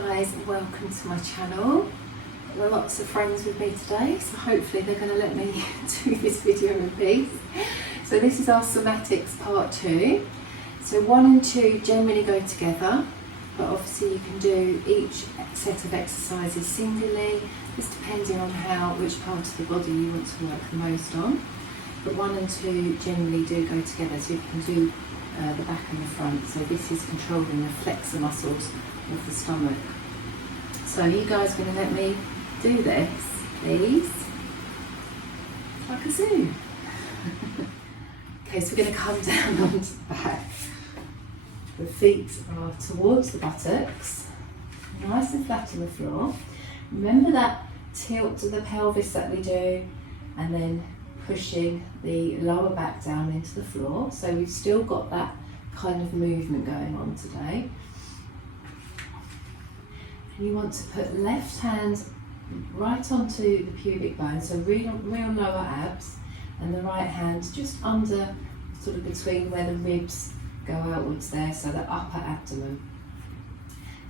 guys, welcome to my channel. There are lots of friends with me today, so hopefully they're going to let me do this video in peace. So this is our somatics part 2. So 1 and 2 generally go together, but obviously you can do each set of exercises singly, just depending on which part of the body you want to work the most on. But 1 and 2 generally do go together, so you can do the back and the front. So this is controlling the flexor muscles of the stomach. So are you guys going to let me do this, please? It's like a zoo. Okay, so we're going to come down onto the back. The feet are towards the buttocks, nice and flat on the floor. Remember that tilt to the pelvis that we do, and then pushing the lower back down into the floor. So we've still got that kind of movement going on today. And you want to put left hand right onto the pubic bone, so real lower abs, and the right hand just under, sort of between where the ribs go outwards there, so the upper abdomen.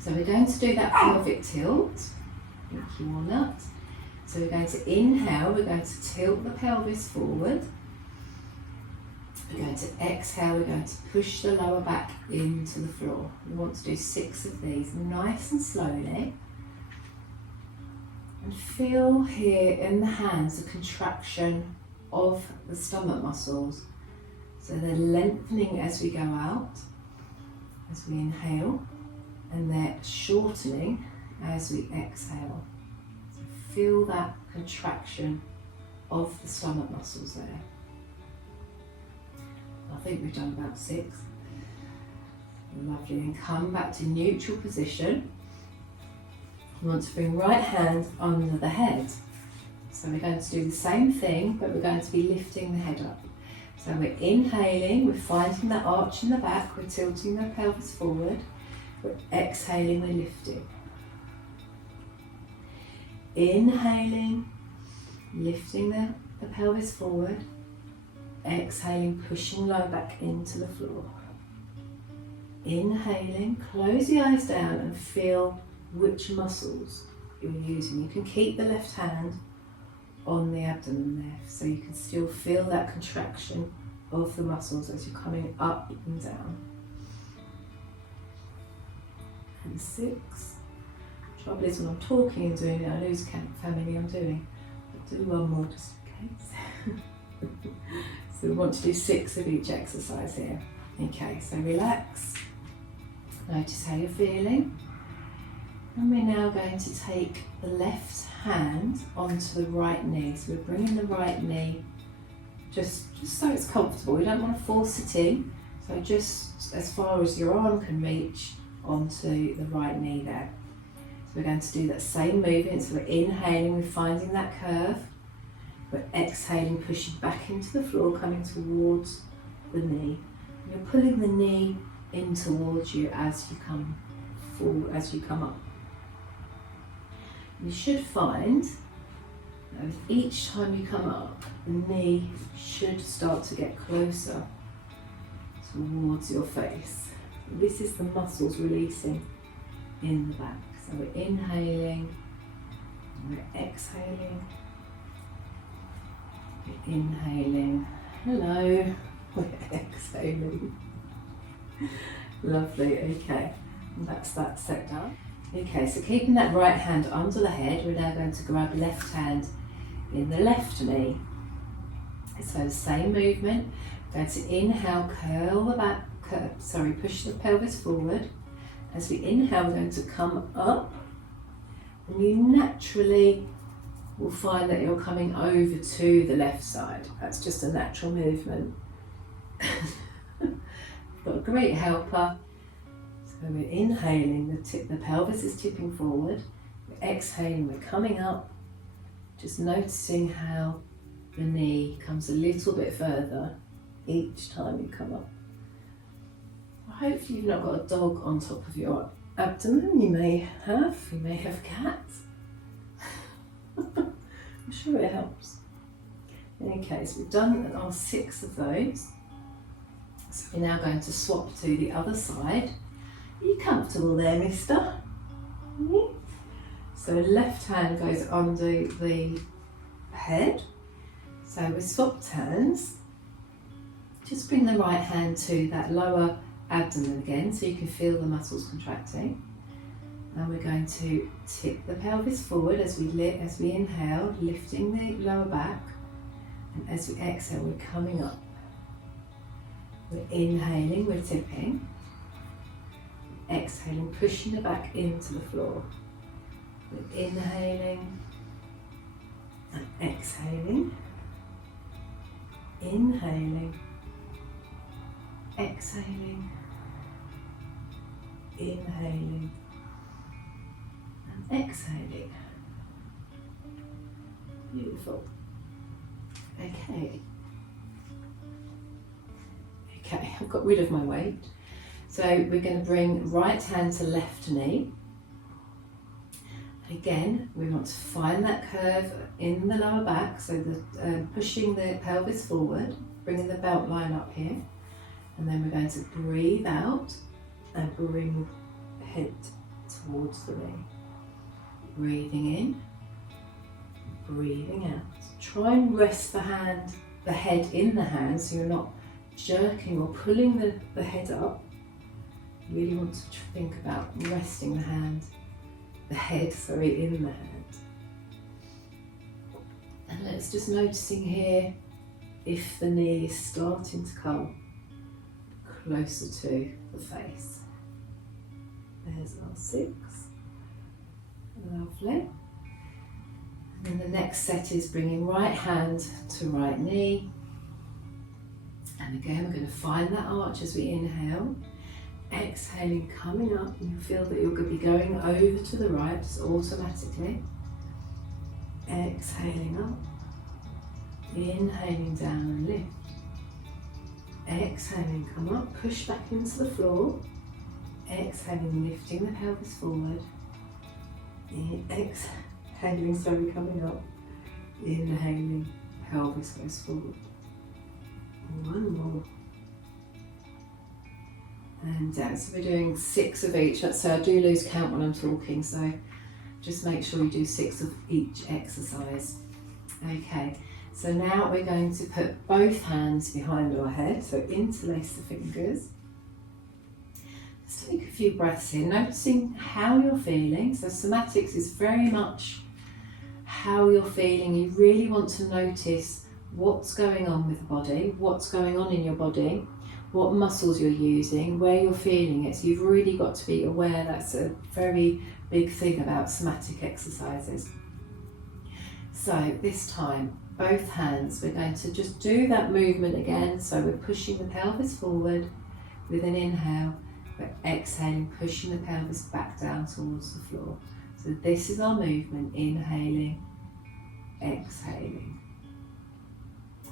So we're going to do that pelvic tilt. Thank you, Walnut. So we're going to inhale, we're going to tilt the pelvis forward. We're going to exhale, we're going to push the lower back into the floor. We want to do 6 of these, nice and slowly. And feel here in the hands the contraction of the stomach muscles. So they're lengthening as we go out, as we inhale, and they're shortening as we exhale. So feel that contraction of the stomach muscles there. I think we've done about 6. Lovely, and come back to neutral position. You want to bring right hand under the head. So we're going to do the same thing, but we're going to be lifting the head up. So we're inhaling, we're finding that arch in the back, we're tilting the pelvis forward. We're exhaling, we're lifting. Inhaling, lifting the pelvis forward. Exhaling, pushing lower back into the floor. Inhaling, close the eyes down and feel which muscles you're using. You can keep the left hand on the abdomen there, so you can still feel that contraction of the muscles as you're coming up and down. And 6. Trouble is when I'm talking and doing it, I lose count of how many I'm doing. I'll do one more just in case. So we want to do 6 of each exercise here. Okay, so relax. Notice how you're feeling. And we're now going to take the left hand onto the right knee. So we're bringing the right knee just so it's comfortable. We don't want to force it in. So just as far as your arm can reach onto the right knee there. So we're going to do that same movement. So we're inhaling, we're finding that curve. We're exhaling, pushing back into the floor, coming towards the knee. You're pulling the knee in towards you as you come forward, as you come up. You should find that with each time you come up, the knee should start to get closer towards your face. This is the muscles releasing in the back. So we're inhaling, we're exhaling. Inhaling, hello, we're exhaling. Lovely, okay, and that's that set done. Okay, so keeping that right hand under the head, we're now going to grab left hand in the left knee. So the same movement, we're going to inhale, curl the back, push the pelvis forward. As we inhale, we're going to come up, and you naturally will find that you're coming over to the left side. That's just a natural movement. Got a great helper. So we're inhaling, the pelvis is tipping forward. We're exhaling, we're coming up. Just noticing how the knee comes a little bit further each time you come up. Hopefully you've not got a dog on top of your abdomen. You may have cats. I'm sure it helps. Okay, so we've done our 6 of those. So we're now going to swap to the other side. Are you comfortable there, mister? So left hand goes under the head. So we swapped hands. Just bring the right hand to that lower abdomen again so you can feel the muscles contracting. And we're going to tip the pelvis forward as we inhale, lifting the lower back. And as we exhale, we're coming up. We're inhaling, we're tipping. Exhaling, pushing the back into the floor. We're inhaling and exhaling. Inhaling. Exhaling. Inhaling. And exhaling. Beautiful. Okay, I've got rid of my weight. So we're going to bring right hand to left knee. Again, we want to find that curve in the lower back, so pushing the pelvis forward, bringing the belt line up here. And then we're going to breathe out and bring the head towards the knee. Breathing in, breathing out. Try and rest the head in the hand, so you're not jerking or pulling the head up. You really want to think about resting the head in the hand. And let's just noticing here if the knee is starting to come closer to the face. There's our 6. Lovely. And the next set is bringing right hand to right knee. And again, we're going to find that arch as we inhale. Exhaling, coming up, and you feel that you're going to be going over to the right just automatically. Exhaling up. Inhaling down and lift. Exhaling, come up, push back into the floor. Exhaling, lifting the pelvis forward. Exhaling, slowly coming up. Inhaling, pelvis goes forward. One more. And down. So we're doing 6 of each. So I do lose count when I'm talking, so just make sure you do 6 of each exercise. Okay, so now we're going to put both hands behind our head, so interlace the fingers. Just take a few breaths in, noticing how you're feeling. So somatics is very much how you're feeling. You really want to notice what's going on with the body, what's going on in your body, what muscles you're using, where you're feeling it. So you've really got to be aware. That's a very big thing about somatic exercises. So this time, both hands, we're going to just do that movement again. So we're pushing the pelvis forward with an inhale, but exhaling, pushing the pelvis back down towards the floor. So this is our movement, inhaling, exhaling.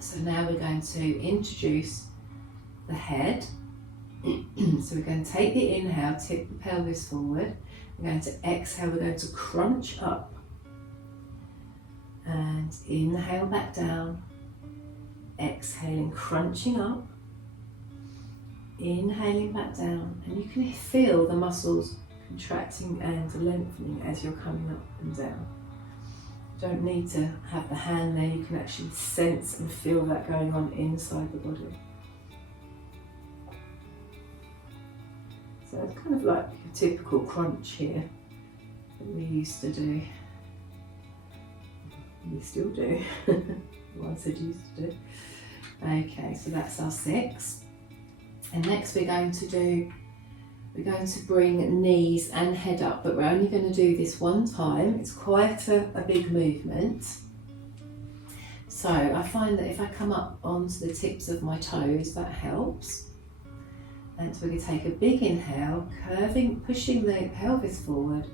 So now we're going to introduce the head. So we're going to take the inhale, tip the pelvis forward. We're going to exhale, we're going to crunch up. And inhale back down. Exhaling, crunching up. Inhaling back down. And you can feel the muscles contracting and lengthening as you're coming up and down. You don't need to have the hand there, you can actually sense and feel that going on inside the body. So it's kind of like a typical crunch here that we used to do. We still do. Well, I said used to do. Okay, so that's our 6. And next we're going to bring knees and head up, but we're only going to do this one time. It's quite a big movement. So I find that if I come up onto the tips of my toes, that helps. And so we're going to take a big inhale, curving, pushing the pelvis forward,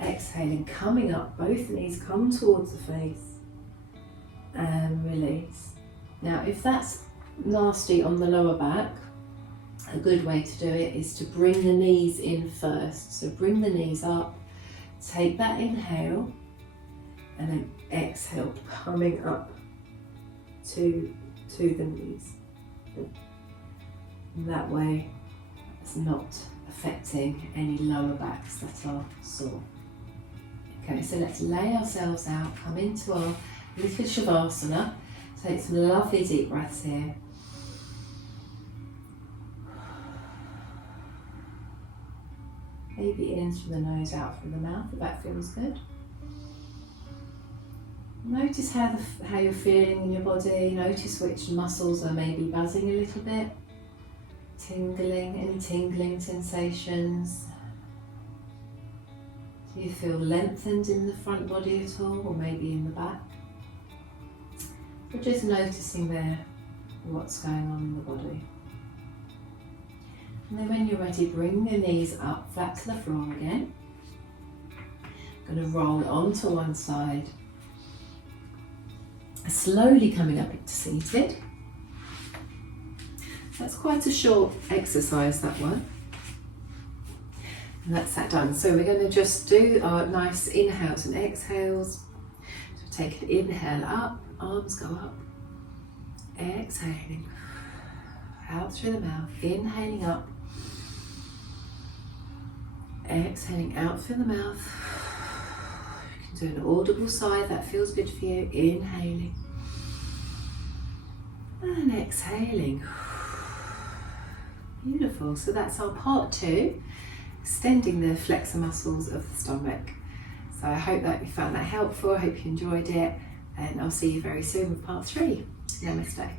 exhaling, coming up, both knees come towards the face, and release. Now, if that's nasty on the lower back, a good way to do it is to bring the knees in first. So bring the knees up, take that inhale, and then exhale, coming up to the knees. And that way, it's not affecting any lower backs that are sore. Okay, so let's lay ourselves out, come into our little Shavasana. Take some lovely deep breaths here. Maybe in through the nose, out through the mouth, if that feels good. Notice how you're feeling in your body. Notice which muscles are maybe buzzing a little bit. Tingling, any tingling sensations. Do you feel lengthened in the front body at all, or maybe in the back? So just noticing there what's going on in the body. And then when you're ready, bring your knees up flat to the floor again. I'm going to roll it onto one side. Slowly coming up into seated. That's quite a short exercise, that one. And that's that done. So we're going to just do our nice inhales and exhales. So take an inhale up, arms go up. Exhaling out through the mouth, inhaling up. Exhaling out through the mouth. You can do an audible sigh if that feels good for you. Inhaling and exhaling. Beautiful. So that's our part 2, extending the flexor muscles of the stomach. So I hope that you found that helpful. I hope you enjoyed it, and I'll see you very soon with part 3. Namaste.